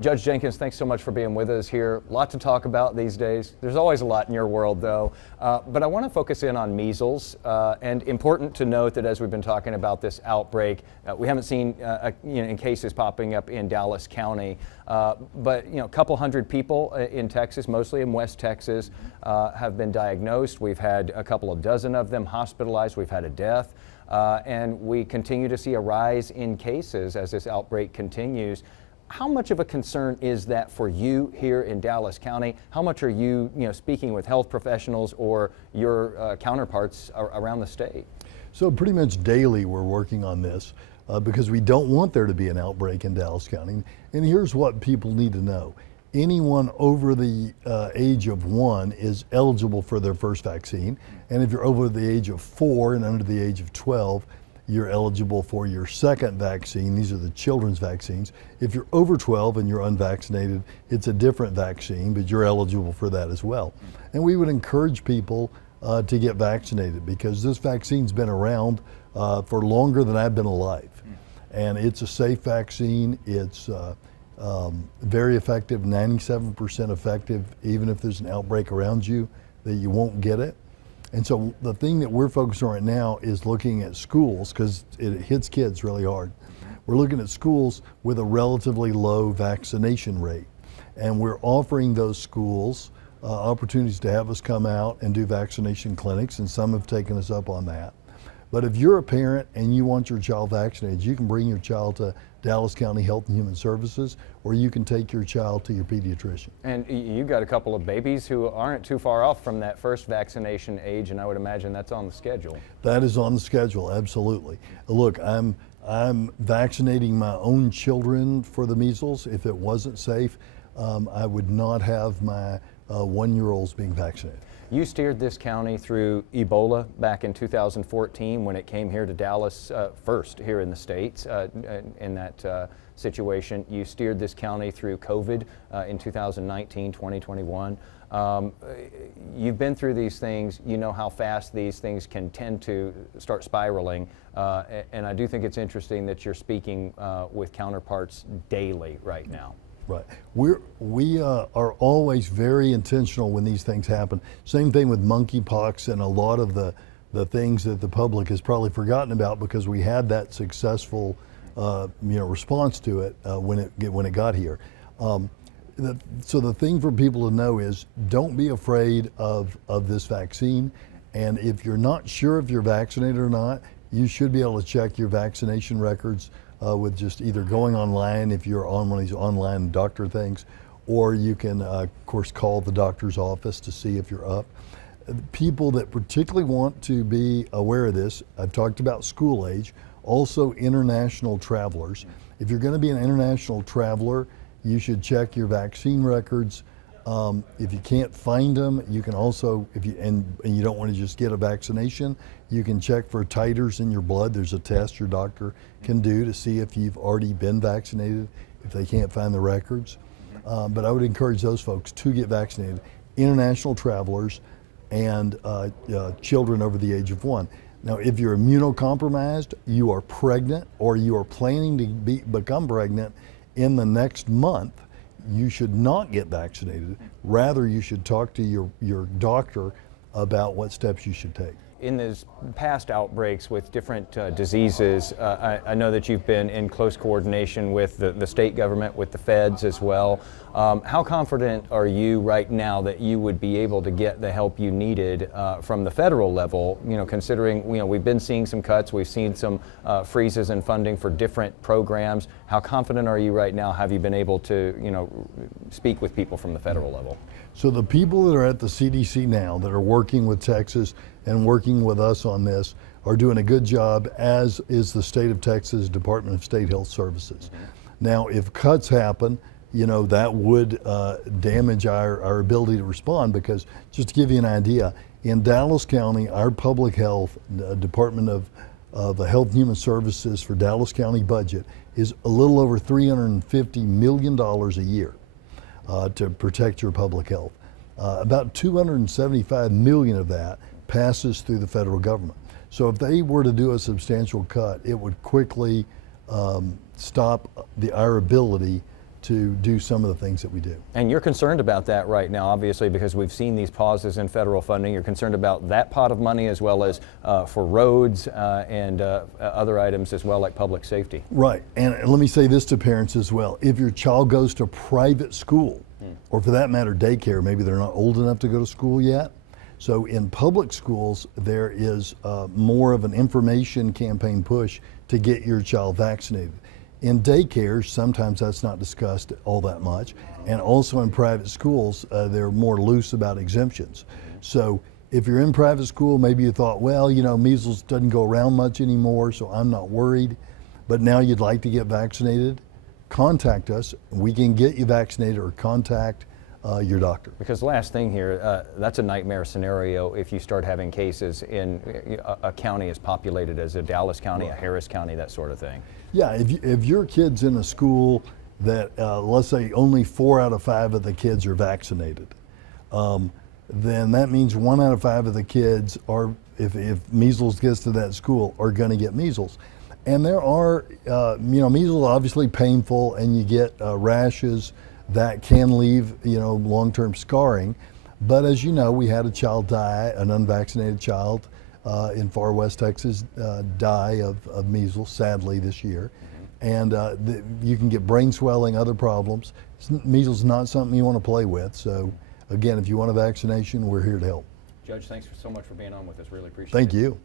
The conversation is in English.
Judge Jenkins, thanks so much for being with us here. A lot to talk about these days. There's always a lot in your world, though. But I want to focus in on measles. And important to note that as we've been talking about this outbreak, we haven't seen in cases popping up in Dallas County. But a couple hundred people in Texas, mostly in West Texas, have been diagnosed. We've had a couple of dozen of them hospitalized. We've had a death. And we continue to see a rise in cases as this outbreak continues. How much of a concern is that for you here in Dallas County? How much are you, speaking with health professionals or your counterparts around the state? So pretty much daily we're working on this because we don't want there to be an outbreak in Dallas County. And here's what people need to know. Anyone over the age of 1 is eligible for their first vaccine. And if you're over the age of 4 and under the age of 12, you're eligible for your second vaccine. These are the children's vaccines. If you're over 12 and you're unvaccinated, it's a different vaccine, but you're eligible for that as well. And we would encourage people to get vaccinated because this vaccine's been around for longer than I've been alive. And it's a safe vaccine. It's very effective, 97% effective, even if there's an outbreak around you, that you won't get it. And so the thing that we're focused on right now is looking at schools because it hits kids really hard. We're looking at schools with a relatively low vaccination rate. And we're offering those schools opportunities to have us come out and do vaccination clinics, and some have taken us up on that. But if you're a parent and you want your child vaccinated, you can bring your child to Dallas County Health and Human Services, or you can take your child to your pediatrician. And you've got a couple of babies who aren't too far off from that first vaccination age, and I would imagine that's on the schedule. That is on the schedule, absolutely. Look, I'm vaccinating my own children for the measles. If it wasn't safe, I would not have my 1-year-olds being vaccinated. You steered this county through Ebola back in 2014 when it came here to Dallas first here in the States in that situation. You steered this county through COVID in 2019, 2021. You've been through these things. You know how fast these things can tend to start spiraling. And I do think it's interesting that you're speaking with counterparts daily right now. Right. We are always very intentional when these things happen. Same thing with monkeypox and a lot of the things that the public has probably forgotten about because we had that successful response to it when it got here. So the thing for people to know is don't be afraid of this vaccine. And if you're not sure if you're vaccinated or not, you should be able to check your vaccination records with just either going online if you're on one of these online doctor things, or you can, of course, call the doctor's office to see if you're up. People that particularly want to be aware of this, I've talked about school age, also international travelers. If you're going to be an international traveler, you should check your vaccine records. If you can't find them, you can also, and you don't want to just get a vaccination, you can check for titers in your blood. There's a test your doctor can do to see if you've already been vaccinated, if they can't find the records. But I would encourage those folks to get vaccinated, international travelers and children over the age of 1. Now, if you're immunocompromised, you are pregnant, or you are planning to become pregnant in the next month, you should not get vaccinated. Rather, you should talk to your doctor about what steps you should take. In these past outbreaks with different diseases, I know that you've been in close coordination with the state government, with the feds as well. How confident are you right now that you would be able to get the help you needed from the federal level, considering we've been seeing some cuts, we've seen some freezes in funding for different programs. How confident are you right now? Have you been able to speak with people from the federal level? So the people that are at the CDC now that are working with Texas and working with us on this are doing a good job, as is the state of Texas Department of State Health Services. Now, if cuts happen, that would damage our ability to respond, because just to give you an idea, in Dallas County, our public health Department of Health and Human Services for Dallas County budget is a little over $350 million a year to protect your public health. About $275 million of that passes through the federal government. So if they were to do a substantial cut, it would quickly stop our ability to do some of the things that we do. And you're concerned about that right now, obviously, because we've seen these pauses in federal funding. You're concerned about that pot of money as well as for roads and other items as well, like public safety. Right, and let me say this to parents as well. If your child goes to private school, or for that matter daycare, maybe they're not old enough to go to school yet. So in public schools, there is more of an information campaign push to get your child vaccinated. In daycares, sometimes that's not discussed all that much. And also in private schools, they're more loose about exemptions. So if you're in private school, maybe you thought, well, you know, measles doesn't go around much anymore, so I'm not worried. But now you'd like to get vaccinated, contact us. We can get you vaccinated, or contact your doctor. Because last thing here, that's a nightmare scenario if you start having cases in a county as populated as a Dallas County, a Harris County, that sort of thing. Yeah, if your kid's in a school that, let's say only 4 out of 5 of the kids are vaccinated, then that means 1 out of 5 of the kids are, if measles gets to that school, are gonna get measles. And there are, measles are obviously painful, and you get rashes that can leave, long-term scarring. But as you know, we had a child die, an unvaccinated child in far west Texas die of measles, sadly, this year. And you can get brain swelling, other problems. Measles is not something you want to play with. So again, if you want a vaccination, we're here to help. Judge, thanks so much for being on with us. Really appreciate it. Thank you.